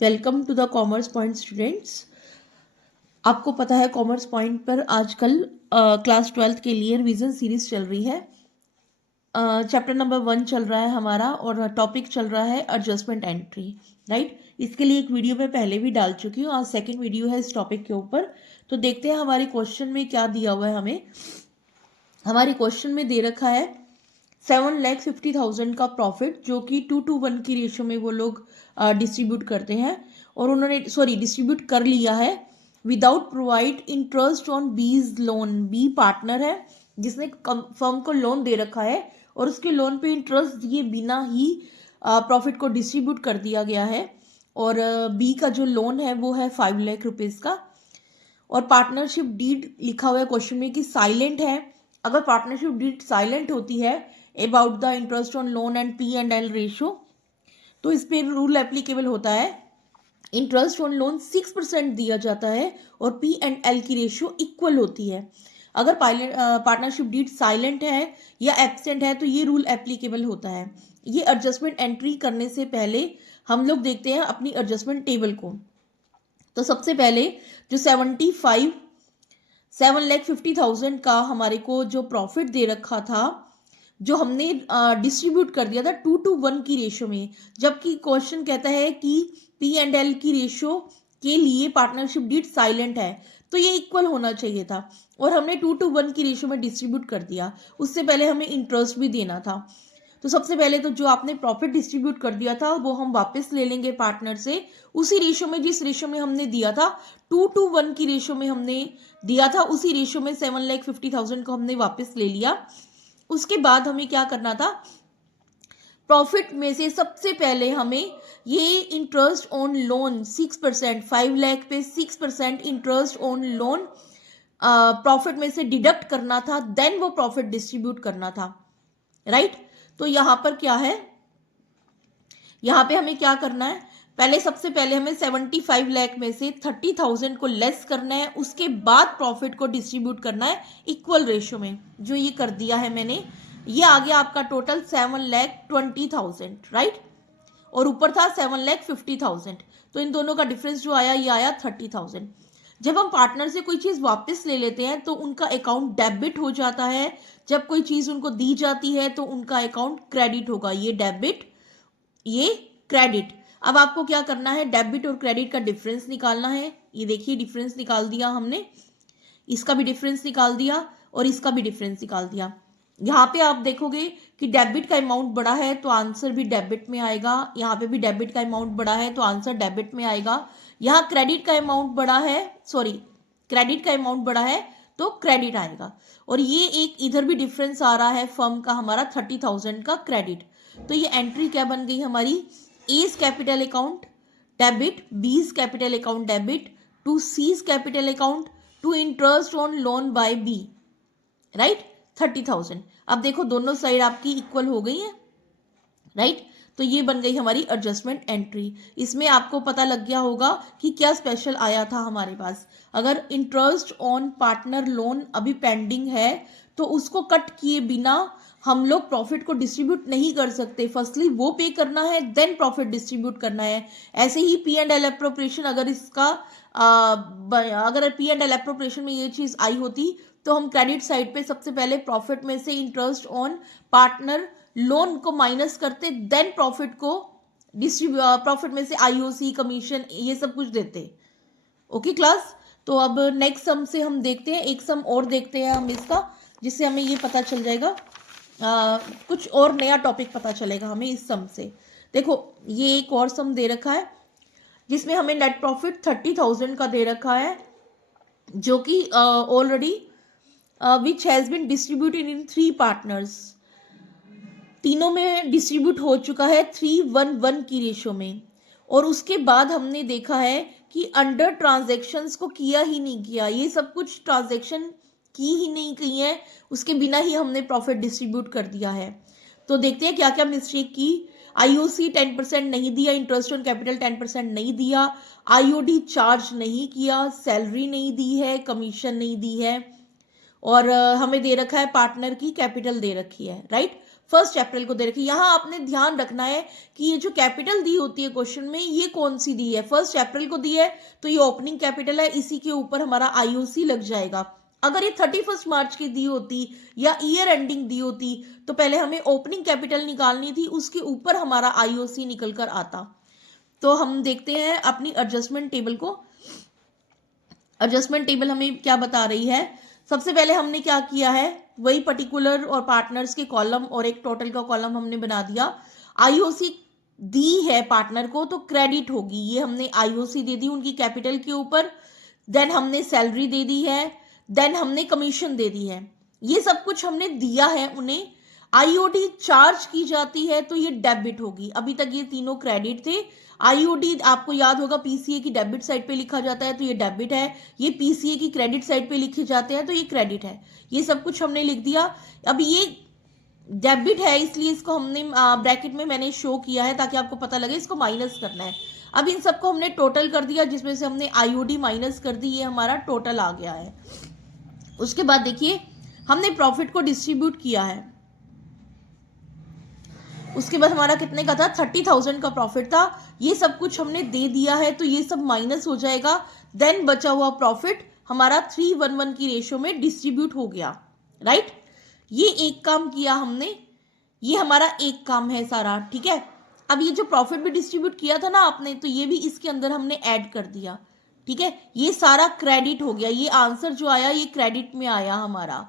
Welcome to the commerce point students. आपको पता है कॉमर्स पॉइंट पर आजकल क्लास 12th के लिए रिवीजन सीरीज चल रही है। चैप्टर नंबर 1 चल रहा है हमारा और टॉपिक चल रहा है एडजस्टमेंट एंट्री, राइट। इसके लिए एक वीडियो मैं पहले भी डाल चुकी हूँ, आज सेकंड वीडियो है इस टॉपिक के ऊपर। तो देखते हैं हमारे क्वेश्चन में क्या दिया हुआ है। हमारे क्वेश्चन में दे रखा है 7,50,000 का प्रॉफिट, जो कि 2:1 की रेशियो में वो लोग डिस्ट्रीब्यूट करते हैं। और उन्होंने डिस्ट्रीब्यूट कर लिया है विदाउट प्रोवाइड इंटरेस्ट ऑन बीज लोन। बी पार्टनर है जिसने फर्म को लोन दे रखा है और उसके लोन पे इंटरेस्ट दिए बिना ही प्रॉफिट को डिस्ट्रीब्यूट कर दिया गया है। और बी का जो लोन है वो है 5 लाख रुपीज़ का। और पार्टनरशिप डीड लिखा हुआ है क्वेश्चन में कि साइलेंट है। अगर पार्टनरशिप डीड साइलेंट होती है about the interest on loan and P&L ratio, तो इस पर रूल एप्लीकेबल होता है। इंटरेस्ट ऑन लोन 6% दिया जाता है और P&L की रेशियो इक्वल होती है। अगर पार्टनरशिप डीड साइलेंट है या एब्सेंट है तो ये रूल एप्लीकेबल होता है। ये एडजस्टमेंट एंट्री करने से पहले हम लोग देखते हैं अपनी एडजस्टमेंट टेबल को। तो सबसे पहले जो 7,50,000 का हमारे को जो प्रॉफिट दे रखा था, जो हमने डिस्ट्रीब्यूट कर दिया था 2:1 की रेशियो में, जबकि क्वेश्चन कहता है कि P&L की रेशियो के लिए पार्टनरशिप डीड साइलेंट है, तो ये इक्वल होना चाहिए था। और हमने 2:1 की रेशियो में डिस्ट्रीब्यूट कर दिया। उससे पहले हमें इंटरेस्ट भी देना था। तो सबसे पहले तो जो आपने प्रॉफिट डिस्ट्रीब्यूट कर दिया था वो हम वापस ले लेंगे पार्टनर से, उसी रेशियो में जिस रेशियो में हमने दिया था 2:1 की रेशियो में हमने दिया था, उसी रेशियो में 7,50,000 को हमने वापस ले लिया। उसके बाद हमें क्या करना था, प्रॉफिट में से सबसे पहले हमें ये इंटरेस्ट ऑन लोन 6%, 5 लाख पे 6% इंटरेस्ट ऑन लोन प्रॉफिट में से डिडक्ट करना था, देन वो प्रॉफिट डिस्ट्रीब्यूट करना था, राइट। तो यहां पर क्या है, यहां पे हमें क्या करना है, पहले सबसे पहले हमें 75 लाख में से 30,000 को लेस करना है, उसके बाद प्रॉफिट को डिस्ट्रीब्यूट करना है इक्वल रेशियो में। जो ये कर दिया है मैंने, ये आ गया आपका टोटल 7,20,000, राइट। और ऊपर था 7,50,000, तो इन दोनों का डिफरेंस जो आया ये आया 30,000। जब हम पार्टनर से कोई चीज वापस ले लेते हैं तो उनका अकाउंट डेबिट हो जाता है। जब कोई चीज उनको दी जाती है तो उनका अकाउंट क्रेडिट होगा। ये डेबिट, ये क्रेडिट। अब आपको क्या करना है, डेबिट और क्रेडिट का डिफरेंस निकालना है। ये देखिए डिफरेंस निकाल दिया हमने, इसका भी डिफरेंस निकाल दिया और इसका भी डिफरेंस निकाल दिया। यहाँ पे आप देखोगे कि डेबिट का अमाउंट बड़ा है तो आंसर भी डेबिट में आएगा, यहाँ पे भी डेबिट का अमाउंट बड़ा है तो आंसर डेबिट में आएगा। यहाँ क्रेडिट का अमाउंट बड़ा है, क्रेडिट का अमाउंट बड़ा है तो क्रेडिट आएगा। और ये एक इधर भी डिफरेंस आ रहा है फर्म का हमारा 30,000 का क्रेडिट। तो ये एंट्री क्या बन गई हमारी, A's capital account debit, B's capital account debit, to C's capital account, to interest on loan by B, right, 30,000। अब देखो दोनों साइड आपकी इक्वल हो गई है, राइट। तो ये बन गई हमारी एडजस्टमेंट एंट्री। इसमें आपको पता लग गया होगा कि क्या स्पेशल आया था हमारे पास। अगर इंटरेस्ट ऑन पार्टनर लोन अभी पेंडिंग है तो उसको कट किए बिना हम लोग प्रॉफिट को डिस्ट्रीब्यूट नहीं कर सकते। फर्स्टली वो पे करना है, देन प्रॉफिट डिस्ट्रीब्यूट करना है। ऐसे ही P&L एप्रोप्रिएशन, अगर P&L एप्रोप्रिएशन में ये चीज आई होती तो हम क्रेडिट साइड पे सबसे पहले प्रॉफिट में से इंटरेस्ट ऑन पार्टनर लोन को माइनस करते, देन प्रॉफिट को प्रॉफिट में से IOC कमीशन ये सब कुछ देते। Okay class. तो अब नेक्स्ट सम से हम देखते हैं, एक सम और देखते हैं हम इसका, जिससे हमें ये पता चल जाएगा, कुछ और नया टॉपिक पता चलेगा हमें इस सम से। देखो ये एक और सम दे रखा है जिसमें हमें नेट प्रॉफिट 30,000 का दे रखा है, जो कि already which has been distributed in 3 partners. तीनों में डिस्ट्रीब्यूट हो चुका है 3:1 की रेशियो में। और उसके बाद हमने देखा है कि अंडर ट्रांजैक्शंस को किया ही नहीं किया, ये सब कुछ ट्रांजैक्शन की ही नहीं की है, उसके बिना ही हमने प्रॉफिट डिस्ट्रीब्यूट कर दिया है। तो देखते हैं क्या क्या मिस्टेक की। IOC 10% नहीं दिया, इंटरेस्ट ऑन कैपिटल 10% नहीं दिया, IOD चार्ज नहीं किया, सैलरी नहीं दी है, कमीशन नहीं दी है, और हमें दे रखा है पार्टनर की कैपिटल दे रखी है, राइट। 1 अप्रैल को दे रखी है। यहाँ आपने ध्यान रखना है कि ये जो कैपिटल दी होती है क्वेश्चन में, ये कौन सी दी है, 1 अप्रैल को दी है तो ये ओपनिंग कैपिटल है, इसी के ऊपर हमारा आईओसी लग जाएगा। अगर ये 31 मार्च की दी होती या ईयर एंडिंग दी होती तो पहले हमें ओपनिंग कैपिटल निकालनी थी, उसके ऊपर हमारा आईओसी निकल कर आता। तो हम देखते हैं अपनी एडजस्टमेंट टेबल को। एडजस्टमेंट टेबल हमें क्या बता रही है। सबसे पहले हमने क्या किया है, वही पर्टिकुलर और पार्टनर्स के कॉलम और एक टोटल का कॉलम हमने बना दिया। आईओसी दी है पार्टनर को तो क्रेडिट होगी, ये हमने आईओसी दे दी उनकी कैपिटल के ऊपर। देन हमने सैलरी दे दी है, देन हमने कमीशन दे दी है, ये सब कुछ हमने दिया है उन्हें। आईओडी चार्ज की जाती है तो ये डेबिट होगी। अभी तक ये तीनों क्रेडिट थे। आईओडी आपको याद होगा पीसीए की डेबिट साइड पे लिखा जाता है तो ये डेबिट है, ये पीसीए की क्रेडिट साइड पे लिखे जाते हैं तो ये क्रेडिट है। ये सब कुछ हमने लिख दिया। अब ये डेबिट है इसलिए इसको हमने ब्रैकेट में मैंने शो किया है ताकि आपको पता लगे इसको माइनस करना है। अब इन सबको हमने टोटल कर दिया जिसमें से हमने आईओडी माइनस कर दी, ये हमारा टोटल आ गया है। उसके बाद देखिए हमने प्रॉफिट को डिस्ट्रीब्यूट किया है। उसके बाद हमारा कितने का था, 30,000 का प्रॉफिट था। ये सब कुछ हमने दे दिया है तो ये सब माइनस हो जाएगा। देन बचा हुआ प्रॉफिट हमारा 3:1 की रेशो में डिस्ट्रीब्यूट हो गया, राइट। ये एक काम किया हमने, ये हमारा एक काम है सारा, ठीक है। अब ये जो प्रॉफिट भी डिस्ट्रीब्यूट किया था ना आपने, तो ये भी इसके अंदर हमने ऐड कर दिया, ठीक है। ये सारा क्रेडिट हो गया, ये आंसर जो आया ये क्रेडिट में आया हमारा।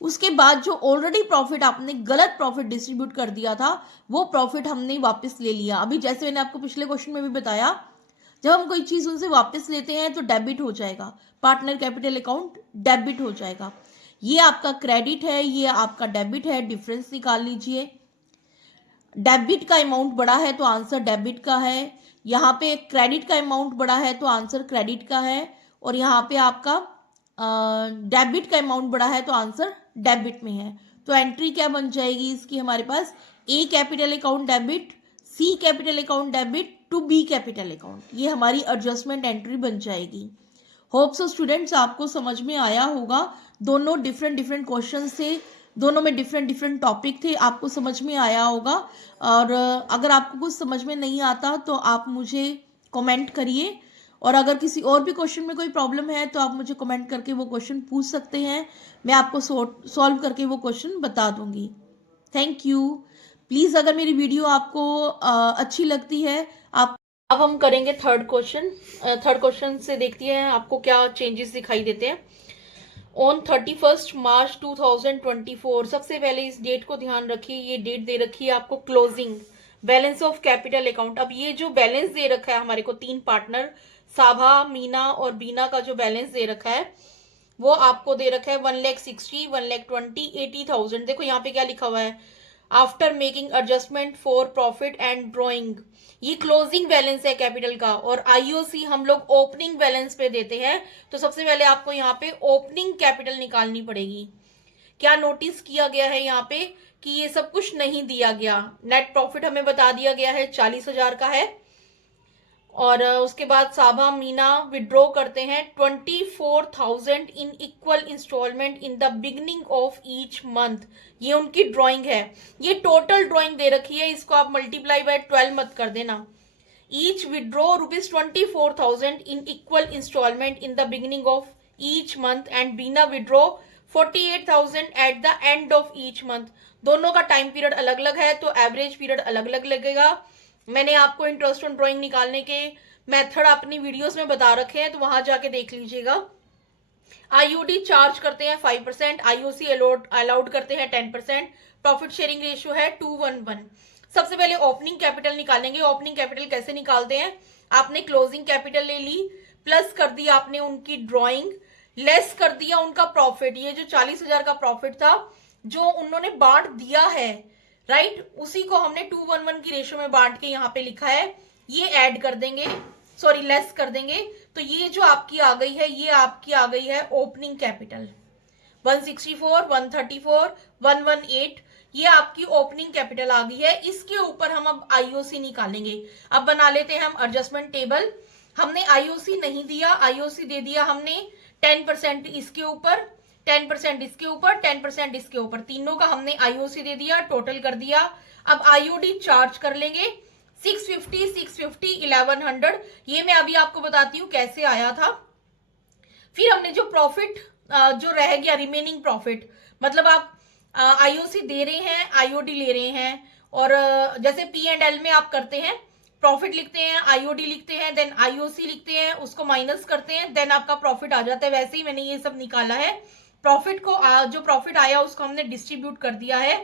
उसके बाद जो ऑलरेडी प्रॉफिट आपने गलत प्रॉफिट डिस्ट्रीब्यूट कर दिया था वो प्रॉफिट हमने वापस ले लिया। अभी जैसे मैंने आपको पिछले क्वेश्चन में भी बताया, जब हम कोई चीज उनसे वापस लेते हैं तो डेबिट हो जाएगा, पार्टनर कैपिटल अकाउंट डेबिट हो जाएगा। ये आपका क्रेडिट है, ये आपका डेबिट है, डिफरेंस निकाल लीजिए। डेबिट का अमाउंट बड़ा है तो आंसर डेबिट का है, यहाँ पे क्रेडिट का अमाउंट बड़ा है तो आंसर क्रेडिट का है, और यहाँ पे आपका डेबिट का अमाउंट बड़ा है तो आंसर डेबिट में है। तो एंट्री क्या बन जाएगी इसकी हमारे पास, A capital account debit, C capital account debit to B capital account, ये हमारी एडजस्टमेंट एंट्री बन जाएगी। होप सो स्टूडेंट्स आपको समझ में आया होगा। दोनों डिफरेंट क्वेश्चन थे, दोनों में डिफरेंट टॉपिक थे, आपको समझ में आया होगा। और अगर आपको कुछ समझ में नहीं आता तो आप मुझे कमेंट करिए, और अगर किसी और भी क्वेश्चन में कोई प्रॉब्लम है तो आप मुझे कमेंट करके वो क्वेश्चन पूछ सकते हैं, मैं आपको सॉल्व करके वो क्वेश्चन बता दूंगी। Thank you. प्लीज़ अगर मेरी वीडियो आपको अच्छी लगती है आप। अब हम करेंगे थर्ड क्वेश्चन से देखती हैं आपको क्या चेंजेस दिखाई देते हैं। ऑन 31 मार्च 2024, सबसे पहले इस डेट को ध्यान रखिए, ये डेट दे रखी है आपको closing balance of capital account. अब ये जो बैलेंस दे रखा है हमारे को, तीन पार्टनर साभा, मीना और बीना का जो बैलेंस दे रखा है वो आपको दे रखा है 1,60,000, 1,20,000, 80,000। देखो यहाँ पे क्या लिखा हुआ है, after making adjustment for profit and drawing. ये क्लोजिंग बैलेंस है कैपिटल का, और आईओसी हम लोग ओपनिंग बैलेंस पे देते हैं। तो सबसे पहले आपको यहाँ पे ओपनिंग कैपिटल निकालनी पड़ेगी। क्या नोटिस किया गया है यहाँ पे कि ये सब कुछ नहीं दिया गया। नेट प्रॉफिट हमें बता दिया गया है 40,000 का है, और उसके बाद साभा मीना विड्रॉ करते हैं 24,000 in equal instalment in the beginning of each month. ये उनकी ड्राइंग है, ये टोटल ड्राइंग दे रखी है, इसको आप मल्टीप्लाई बाय 12 मत कर देना। Each withdraw ₹24,000 in equal instalment in the beginning of each month and Bina withdraw 48,000 at the end of each month. दोनों का टाइम पीरियड अलग अलग है तो एवरेज पीरियड अलग अलग लगेगा। मैंने आपको इंटरेस्ट ऑन ड्राइंग निकालने के मेथड अपनी वीडियोस में बता रखे हैं तो वहां जाके देख लीजिएगा। आईओडी चार्ज करते हैं 5%, आईओसी अलाउड करते हैं 10%, प्रॉफिट शेयरिंग रेशियो है 2:1। सबसे पहले ओपनिंग कैपिटल निकालेंगे। ओपनिंग कैपिटल कैसे निकालते हैं, आपने क्लोजिंग कैपिटल ले ली, प्लस कर दिया आपने उनकी ड्रॉइंग, लेस कर दिया उनका प्रॉफिट। ये जो 40,000 का प्रॉफिट था जो उन्होंने बांट दिया है, राइट, उसी को हमने 2:1 की रेशियो में बांट के यहाँ पे लिखा है, ये ऐड कर देंगे, सॉरी लेस कर देंगे। तो ये जो आपकी आ गई है, ये आपकी आ गई है ओपनिंग कैपिटल 164, 134, 118, ये आपकी ओपनिंग कैपिटल आ गई है। इसके ऊपर हम अब आईओसी निकालेंगे। अब बना लेते हैं हम एडजस्टमेंट टेबल। हमने आईओसी नहीं दिया, आईओसी दे दिया हमने 10% इसके ऊपर, 10% इसके ऊपर, 10% इसके ऊपर, तीनों का हमने आईओसी दे दिया, टोटल कर दिया। अब आईओडी चार्ज कर लेंगे 650, 650, 1100। ये मैं अभी आपको बताती हूँ कैसे आया था। फिर हमने जो प्रॉफिट जो रह गया रिमेनिंग प्रॉफिट, मतलब आप आईओसी दे रहे हैं, आईओडी ले रहे हैं, और जैसे पी एंड एल में आप करते हैं, प्रॉफिट लिखते हैं, आईओडी लिखते हैं, देन आईओसी लिखते हैं, उसको माइनस करते हैं, देन आपका प्रॉफिट आ जाता है। वैसे ही मैंने ये सब निकाला है। प्रॉफिट को जो प्रॉफिट आया उसको हमने डिस्ट्रीब्यूट कर दिया है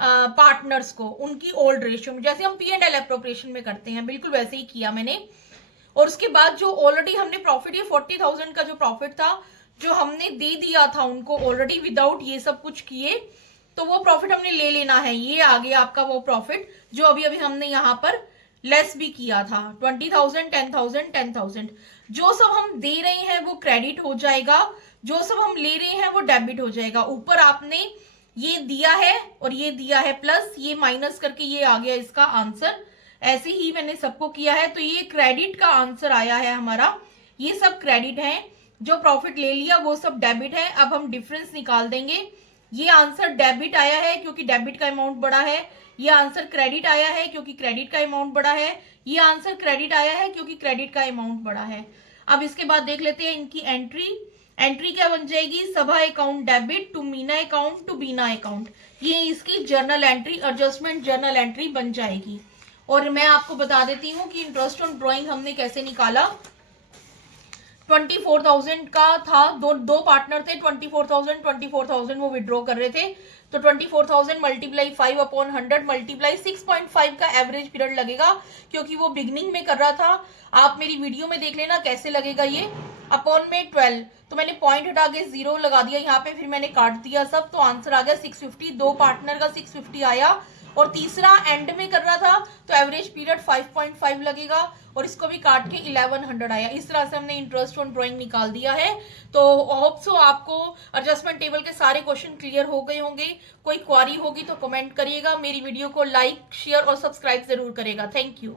पार्टनर्स को, उनकी ओल्ड रेशियो में, जैसे हम पी एंड एल एप्रोप्रिएशन में करते हैं, बिल्कुल वैसे ही किया मैंने। और उसके बाद जो ऑलरेडी हमने प्रॉफिट, ये 40,000 का जो प्रॉफिट था जो हमने दे दिया था उनको ऑलरेडी विदाउट ये सब कुछ किए, तो वो प्रॉफिट हमने ले लेना है। ये आ गया आपका वो प्रॉफिट जो अभी अभी हमने यहाँ पर लेस भी किया था, 20,000, 10,000, 10,000। जो सब हम दे रहे हैं वो क्रेडिट हो जाएगा, जो सब हम ले रहे हैं वो डेबिट हो जाएगा। ऊपर आपने ये दिया है और ये दिया है प्लस, ये माइनस करके ये आ गया इसका आंसर। ऐसे ही मैंने सबको किया है, तो ये क्रेडिट का आंसर आया है हमारा। ये सब क्रेडिट है, जो प्रॉफिट ले लिया वो सब डेबिट है। अब हम डिफरेंस निकाल देंगे। ये आंसर डेबिट आया है क्योंकि डेबिट का अमाउंट बड़ा है, ये आंसर क्रेडिट आया है क्योंकि क्रेडिट का अमाउंट बड़ा है, ये आंसर क्रेडिट आया है क्योंकि क्रेडिट का अमाउंट बड़ा है। अब इसके बाद देख लेते हैं इनकी एंट्री। एंट्री क्या बन जाएगी, Sabha account debit to Meena account to Bina account. ये इसकी journal entry, adjustment journal entry बन जाएगी। और मैं आपको बता देती हूँ कि इंटरेस्ट ऑन ड्रॉइंग हमने कैसे निकाला। 24,000 का था, दो पार्टनर थे, 24,000 वो विड्रॉ कर रहे थे, तो 24,000 मल्टीप्लाई 5/100 मल्टीप्लाई 6.5 का एवरेज पीरियड लगेगा, क्योंकि वो बिगनिंग में कर रहा था। आप मेरी वीडियो में देख लेना कैसे लगेगा ये। अपॉन में 12, तो मैंने पॉइंट हटा के 0 लगा दिया यहाँ पे, फिर मैंने काट दिया सब, तो आंसर आ गया 650। दो पार्टनर का 650 आया, और तीसरा एंड में कर रहा था तो एवरेज पीरियड 5.5 लगेगा, और इसको भी काट के 1100 आया। इस तरह से हमने इंटरेस्ट ऑन ड्राइंग निकाल दिया है। तो होप सो आपको एडजस्टमेंट टेबल के सारे क्वेश्चन क्लियर हो गए होंगे। कोई क्वारी होगी तो कमेंट करिएगा। मेरी वीडियो को लाइक, शेयर और सब्सक्राइब जरूर करेगा। Thank you.